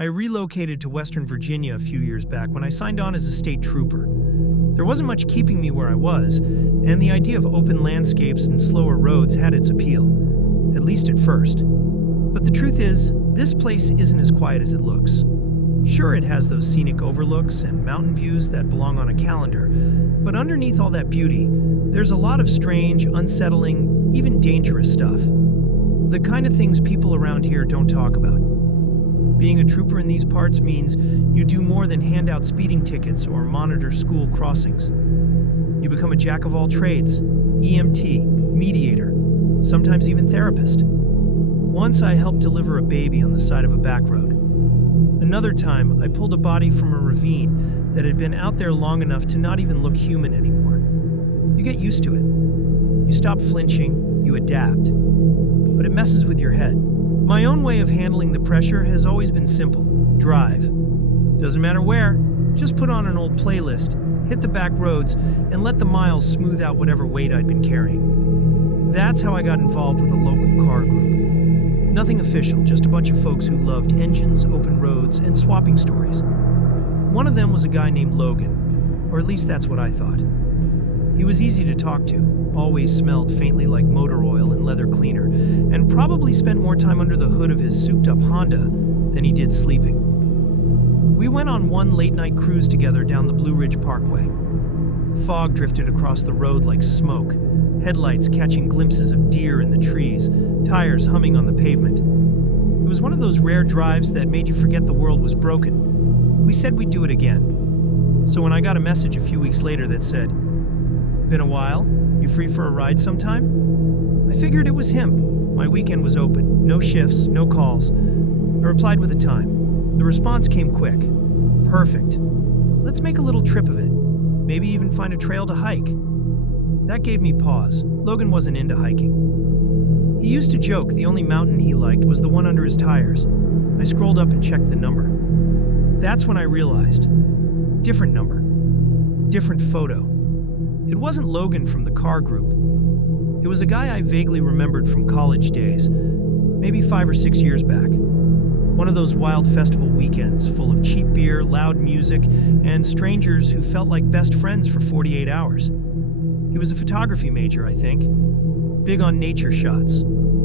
I relocated to Western Virginia a few years back when I signed on as a state trooper. There wasn't much keeping me where I was, and the idea of open landscapes and slower roads had its appeal, at least at first. But the truth is, this place isn't as quiet as it looks. Sure, it has those scenic overlooks and mountain views that belong on a calendar, but underneath all that beauty, there's a lot of strange, unsettling, even dangerous stuff. The kind of things people around here don't talk about. Being a trooper in these parts means you do more than hand out speeding tickets or monitor school crossings. You become a jack of all trades, EMT, mediator, sometimes even therapist. Once I helped deliver a baby on the side of a back road. Another time, I pulled a body from a ravine that had been out there long enough to not even look human anymore. You get used to it. You stop flinching, you adapt. But it messes with your head. My own way of handling the pressure has always been simple. Drive. Doesn't matter where, just put on an old playlist, hit the back roads, and let the miles smooth out whatever weight I'd been carrying. That's how I got involved with a local car group. Nothing official, just a bunch of folks who loved engines, open roads, and swapping stories. One of them was a guy named Logan, or at least that's what I thought. He was easy to talk to, always smelled faintly like motor oil and leather cleaner, and probably spent more time under the hood of his souped-up Honda than he did sleeping. We went on one late-night cruise together down the Blue Ridge Parkway. Fog drifted across the road like smoke, headlights catching glimpses of deer in the trees, tires humming on the pavement. It was one of those rare drives that made you forget the world was broken. We said we'd do it again. So when I got a message a few weeks later that said, "Been a while? You free for a ride sometime?" I figured it was him. My weekend was open. No shifts, no calls. I replied with a time. The response came quick. "Perfect. Let's make a little trip of it. Maybe even find a trail to hike." That gave me pause. Logan wasn't into hiking. He used to joke the only mountain he liked was the one under his tires. I scrolled up and checked the number. That's when I realized. Different number. Different photo. It wasn't Logan from the car group. It was a guy I vaguely remembered from college days, maybe 5 or 6 years back. One of those wild festival weekends full of cheap beer, loud music, and strangers who felt like best friends for 48 hours. He was a photography major, I think. Big on nature shots,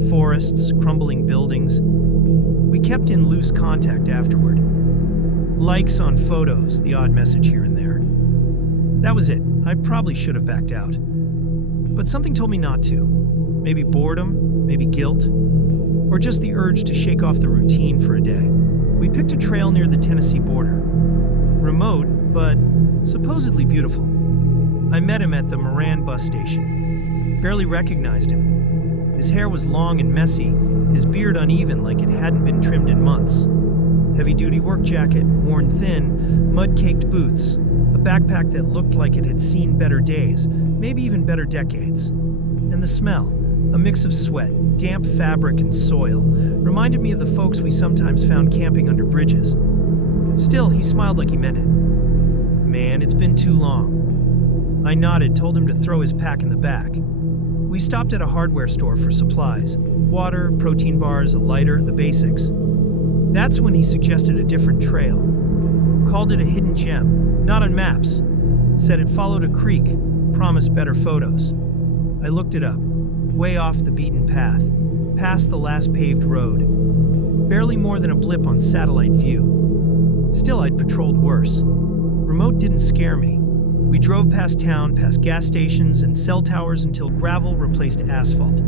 forests, crumbling buildings. We kept in loose contact afterward. Likes on photos, the odd message here and there. That was it. I probably should have backed out. But something told me not to. Maybe boredom, maybe guilt, or just the urge to shake off the routine for a day. We picked a trail near the Tennessee border. Remote, but supposedly beautiful. I met him at the Moran bus station. Barely recognized him. His hair was long and messy, his beard uneven like it hadn't been trimmed in months. Heavy-duty work jacket, worn thin, mud-caked boots, a backpack that looked like it had seen better days, maybe even better decades. And the smell, a mix of sweat, damp fabric, and soil, reminded me of the folks we sometimes found camping under bridges. Still, he smiled like he meant it. "Man, it's been too long." I nodded, told him to throw his pack in the back. We stopped at a hardware store for supplies. Water, protein bars, a lighter, the basics. That's when he suggested a different trail. Called it a hidden gem, not on maps. Said it followed a creek, promised better photos. I looked it up. Way off the beaten path, past the last paved road. Barely more than a blip on satellite view. Still, I'd patrolled worse. Remote didn't scare me. We drove past town, past gas stations and cell towers until gravel replaced asphalt.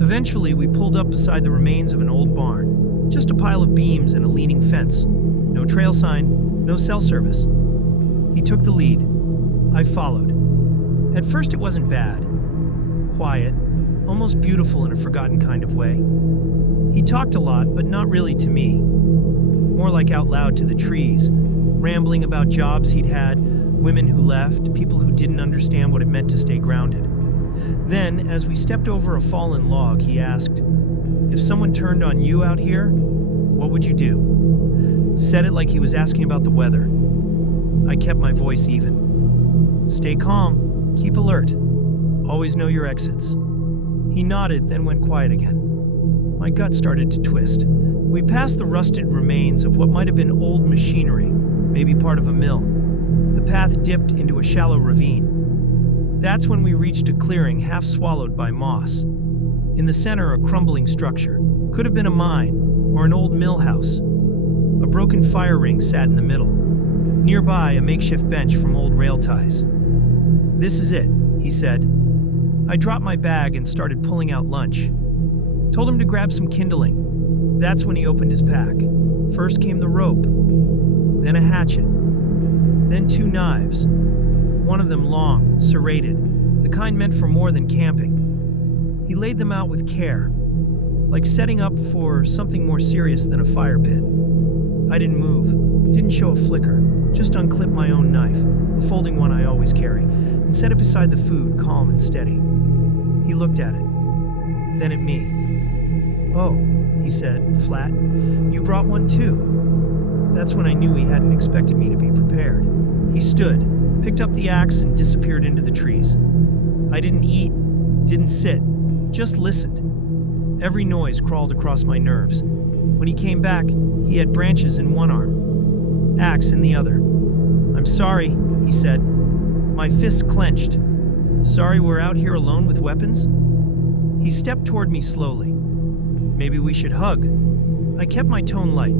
Eventually, we pulled up beside the remains of an old barn. Just a pile of beams and a leaning fence. No trail sign, no cell service. He took the lead. I followed. At first, it wasn't bad. Quiet, almost beautiful in a forgotten kind of way. He talked a lot, but not really to me. More like out loud to the trees, rambling about jobs he'd had, women who left, people who didn't understand what it meant to stay grounded. Then, as we stepped over a fallen log, he asked, "If someone turned on you out here, what would you do?" Said it like he was asking about the weather. I kept my voice even. "Stay calm, keep alert, always know your exits." He nodded, then went quiet again. My gut started to twist. We passed the rusted remains of what might have been old machinery, maybe part of a mill. The path dipped into a shallow ravine. That's when we reached a clearing half swallowed by moss. In the center, a crumbling structure. Could have been a mine or an old mill house. A broken fire ring sat in the middle. Nearby, a makeshift bench from old rail ties. "This is it," he said. I dropped my bag and started pulling out lunch. Told him to grab some kindling. That's when he opened his pack. First came the rope, then a hatchet, then 2 knives. One of them long, serrated, the kind meant for more than camping. He laid them out with care, like setting up for something more serious than a fire pit. I didn't move, didn't show a flicker, just unclipped my own knife, a folding one I always carry, and set it beside the food, calm and steady. He looked at it, then at me. "Oh," he said, flat, "you brought one too." That's when I knew he hadn't expected me to be prepared. He stood, picked up the axe, and disappeared into the trees. I didn't eat, didn't sit, just listened. Every noise crawled across my nerves. When he came back, he had branches in one arm, axe in the other. "I'm sorry," he said. My fists clenched. "Sorry we're out here alone with weapons?" He stepped toward me slowly. "Maybe we should hug." I kept my tone light.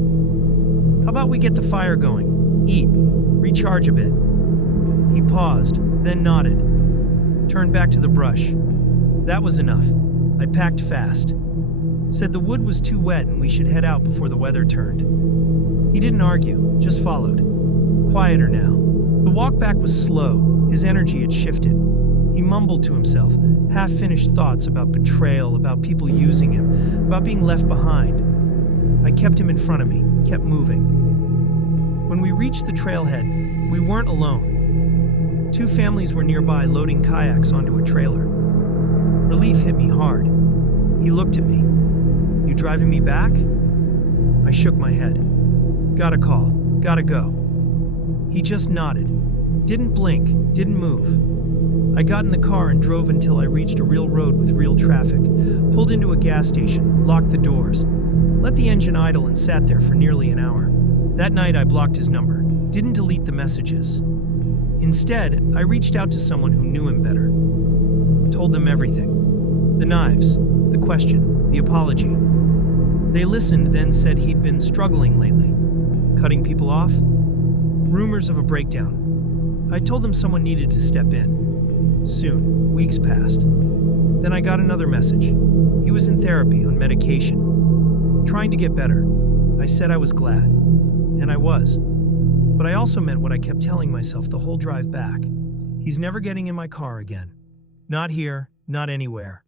"How about we get the fire going? Eat, recharge a bit." He paused, then nodded. Turned back to the brush. That was enough. I packed fast. Said the wood was too wet and we should head out before the weather turned. He didn't argue, just followed. Quieter now. The walk back was slow. His energy had shifted. He mumbled to himself, half-finished thoughts about betrayal, about people using him, about being left behind. I kept him in front of me, kept moving. When we reached the trailhead, we weren't alone. 2 families were nearby loading kayaks onto a trailer. Relief hit me hard. He looked at me. "You driving me back?" I shook my head. "Got a call. Gotta go." He just nodded. Didn't blink, didn't move. I got in the car and drove until I reached a real road with real traffic, pulled into a gas station, locked the doors, let the engine idle and sat there for nearly an hour. That night I blocked his number, didn't delete the messages. Instead, I reached out to someone who knew him better. Told them everything. The knives, the question, the apology. They listened, then said he'd been struggling lately. Cutting people off? Rumors of a breakdown. I told them someone needed to step in. Soon, weeks passed. Then I got another message. He was in therapy, on medication, trying to get better. I said I was glad, and I was. But I also meant what I kept telling myself the whole drive back. He's never getting in my car again. Not here, not anywhere.